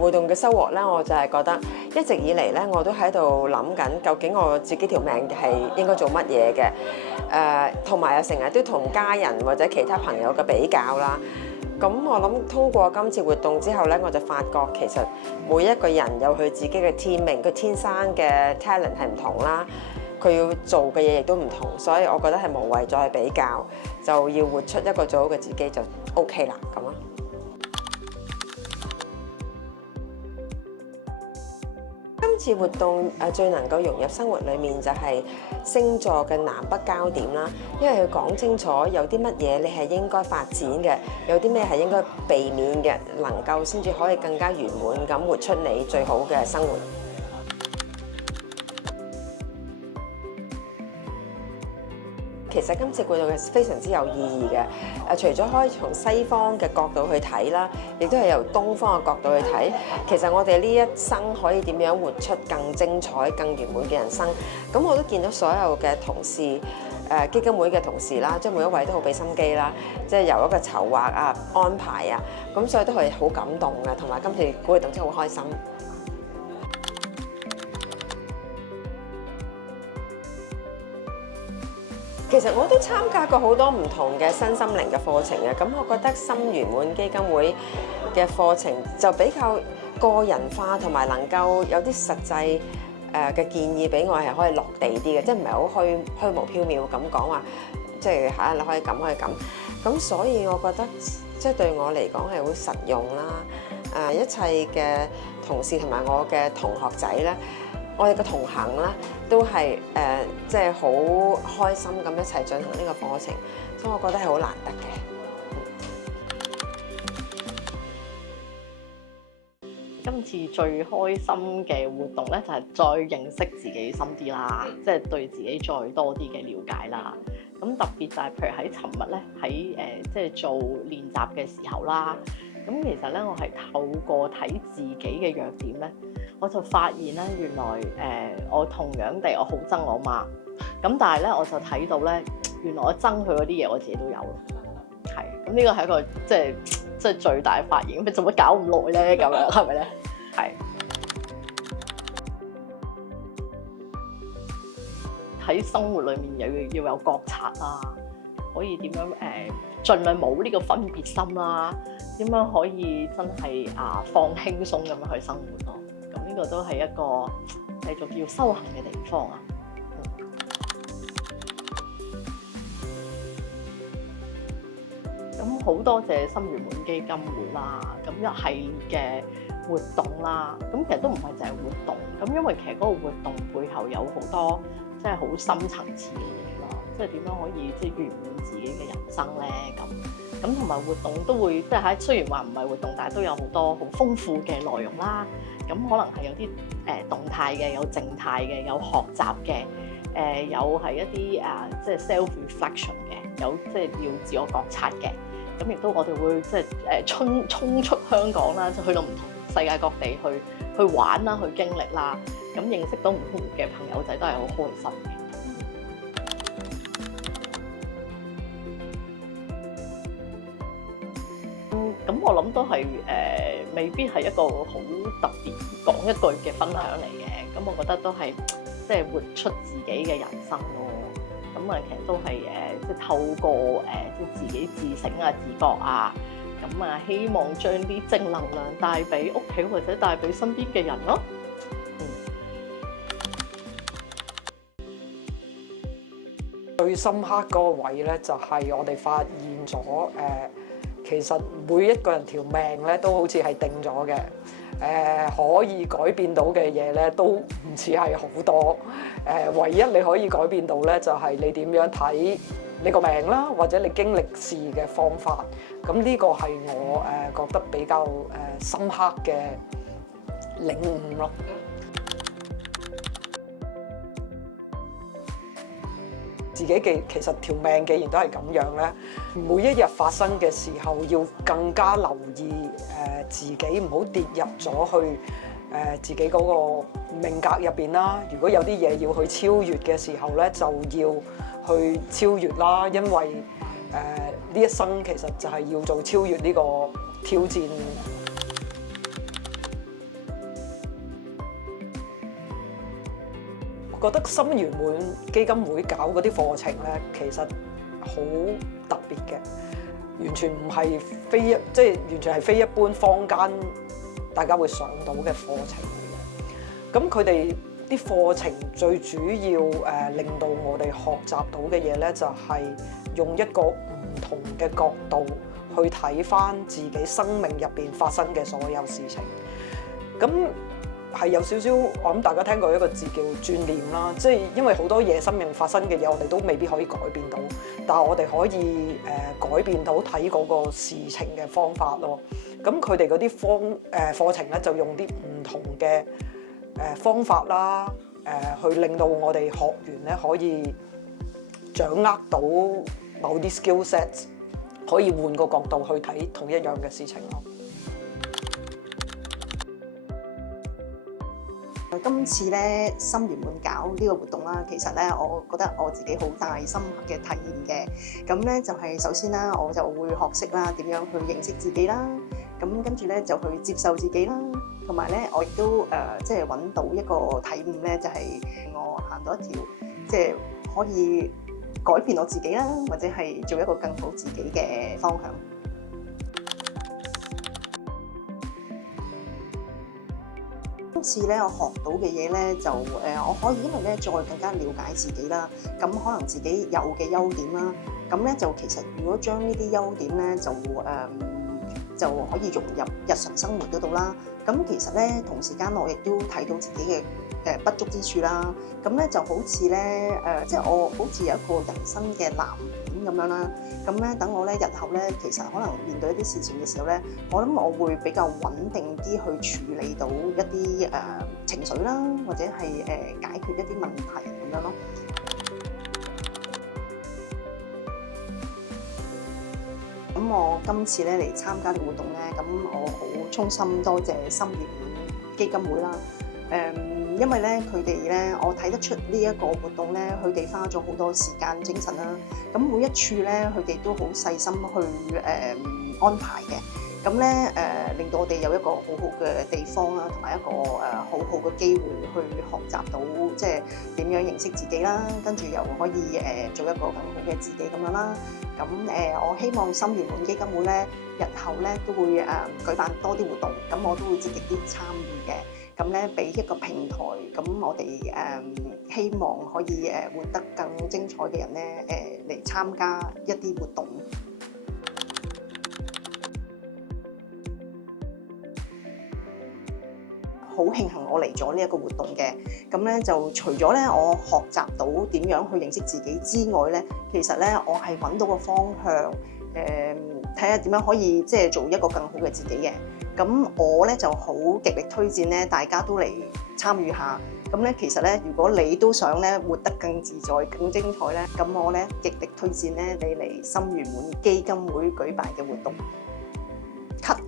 活動嘅收穫咧，我就係覺得一直以嚟咧，我都喺度諗緊，究竟我自己條命係應該做乜嘢嘅？同埋又成日都同家人或者其他朋友嘅比較啦。咁我諗通過今次活動之後咧，我就發覺其實每一個人有佢自己嘅天命，佢天生嘅 talent 係唔同啦，佢要做嘅嘢亦都唔同，所以我覺得係無謂再比較，就要活出一個最好嘅自己就 OK 啦咁咯。今次活動最能夠融入生活裡面就係星座嘅南北交點啦，因為佢講清楚有啲乜嘢你係應該發展嘅，有啲咩係應該避免嘅，能夠先至可以更加圓滿咁活出你最好嘅生活。其實今次活動係非常之有意義嘅，除咗可以從西方嘅角度去睇啦，亦都係由東方嘅角度去睇。其實我哋呢一生可以點樣活出更精彩、更圓滿嘅人生？咁我都見到所有嘅同事，基金會嘅同事啦，即係每一位都好俾心機啦，即係由一個籌劃啊、安排啊，咁所以都係好感動嘅，同埋今次活動真係好開心。其實我都參加過好多唔同嘅身心靈嘅課程嘅，咁我覺得心圓滿基金會嘅課程就比較個人化，同埋能夠有啲實際嘅建議俾我係可以落地啲嘅，即係唔係好虛無縹緲咁講話，即係你可以咁可以咁，咁所以我覺得即係對我嚟講係好實用啦。一切嘅同事同埋我嘅同學仔咧，我哋嘅同行啦，都係即係好開心咁一齊進行呢個課程，所以我覺得係好難得嘅。今次最開心嘅活動咧，就係再認識自己深啲啦，即係對自己再多啲嘅了解啦。咁特別就係譬如喺尋日咧，喺即係做練習嘅時候啦。咁其實咧，我係透過睇自己嘅弱點咧，我就發現咧，原來我同樣地我好憎我媽，咁但係咧我就睇到咧，原來我憎佢嗰啲嘢我自己都有咯，係咁呢個係一個即係最大發現，咁做乜搞咁耐咧？咁樣係咪咧？係喺生活裏面又要有覺察啦，可以點樣盡量冇呢個分別心啦。點樣可以真係放輕鬆咁樣去生活咯？咁呢個都係一個繼續要修行嘅地方啊！咁好多謝心圓滿基金會啦，咁一系列嘅活動啦，咁其實都唔係淨係活動，咁因為其實嗰個活動背後有好多即係好深層次嘅嘢咯，即係點樣可以即係圓滿自己嘅人生咧咁同埋活動都會即係喺雖然話唔係活動，但係都有好多好豐富嘅內容啦。咁可能係有啲動態嘅，有靜態嘅，有學習嘅，有係一啲即係 self reflection 嘅，有即係要自我覺察嘅。咁亦都我哋會即係衝出香港啦，就去到唔同世界各地去玩啦，去經歷啦。咁認識到唔同嘅朋友仔都係好開心嘅。咁我諗都係未必係一個好特別講一句嘅分享嚟嘅，咁我覺得都係即係活出自己嘅人生咯。咁其實都係即係透過即係自己自省啊、自覺啊，咁希望將啲正能量帶俾屋企或者帶俾身邊嘅人咯。最深刻嗰個位咧，就係我哋發現咗其實每一個人條命咧都好似係定咗嘅，可以改變到嘅嘢咧都唔似係好多，唯一你可以改變到咧就係你點樣睇你個命啦，或者你經歷事嘅方法。咁呢個係我覺得比較深刻嘅領悟咯。自己嘅其實條命既然都係咁樣咧，每一日發生嘅時候要更加留意自己，唔好跌入咗去自己嗰個命格入邊啦。如果有啲嘢要去超越嘅時候咧，就要去超越啦，因為呢一生其實就係要做超越呢個挑戰。覺得心圓滿基金會搞嗰啲課程咧，其實好特別嘅，完全唔係完全係非一般坊間大家會上到嘅課程嚟嘅。咁佢哋啲課程最主要令到我哋學習到嘅嘢咧，就係用一個唔同嘅角度去睇返自己生命入邊發生嘅所有事情。咁係有少少，我諗大家聽過一個字叫轉念啦，即係因為好多嘢生命發生嘅嘢，我哋都未必可以改變到，但係我哋可以改變到睇嗰個事情嘅方法咯。咁佢哋嗰啲課程咧，就用啲唔同嘅方法啦，去令到我哋學員咧可以掌握到某啲 skill sets， 可以換個角度去睇同一樣嘅事情咯。今次咧心圓滿搞呢個活動啦，其實咧我覺得我自己好大深刻嘅體驗嘅。咁咧就係首先啦，我就會學識啦點樣去認識自己啦。咁跟住咧就去接受自己啦，同埋咧我亦都即係揾到一個體悟咧，就係我行到一條即係可以改變我自己啦，或者係做一個更好自己嘅方向。今次咧我學到嘅嘢咧就我可以因為咧再更加了解自己啦，咁可能自己有嘅優點啦，咁咧就其實如果將呢啲優點咧就可以融入日常生活嗰度啦。咁其實咧同時間我亦都睇到自己嘅不足之處啦。咁咧就好似咧即係我好似有一個人生嘅藍本咁樣啦。咁咧等我咧日後咧其實可能面對一啲事情嘅時候咧，我諗我會比較穩定啲去處理到一啲情緒啦，或者係解決一啲問題咁樣咯。咁我今次咧嚟參加呢個活動咧，咁我好衷心多謝心圓滿基金會啦。因為咧佢哋咧，我睇得出呢一個活動咧，佢哋花咗好多時間精神啦。咁每一處咧，佢哋都好細心去安排嘅。咁咧令到我哋有一個好好嘅地方啦，同埋一個好好嘅機會去學習到即係點樣認識自己啦，跟住又可以做一個更好嘅自己咁樣啦。咁我希望心圓滿基金會咧，日後咧都會舉辦多啲活動，咁我都會積極啲參與嘅。咁咧俾一個平台，咁我哋希望可以活得更精彩嘅人咧嚟參加一啲活動。好慶幸我嚟咗呢一個活動嘅，咁咧就除咗咧我學習到點樣去認識自己之外咧，其實咧我係揾到個方向，睇下點樣可以即係做一個更好嘅自己嘅。咁我咧就好極力推薦咧，大家都嚟參與下。咁咧其實咧，如果你都想咧活得更自在、更精彩咧，咁我咧極力推薦咧你嚟心圓滿基金會舉辦嘅活動。cut